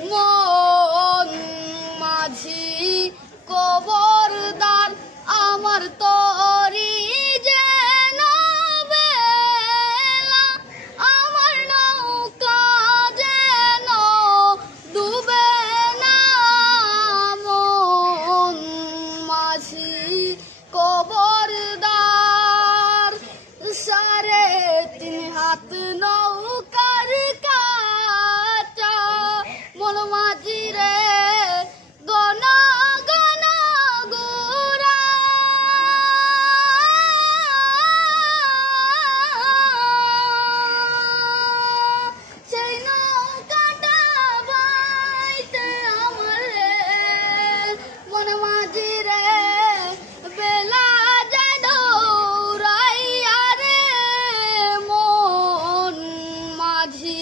No! জিরে বেলা মাঝি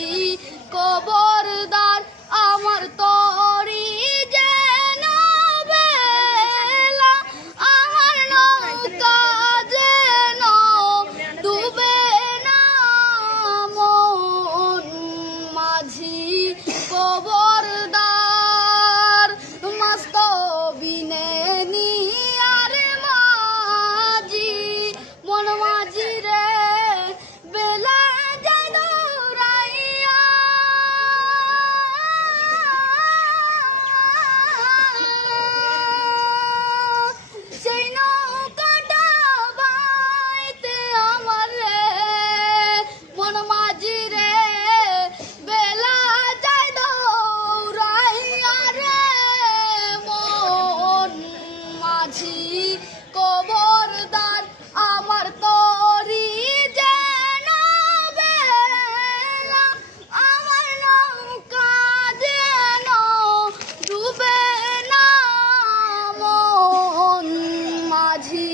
মাঝি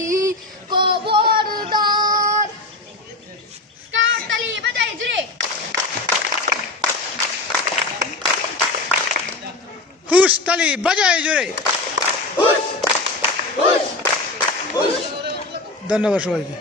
কবরদার তালি বাজাই জুড়ে। ধন্যবাদ সবাইকে।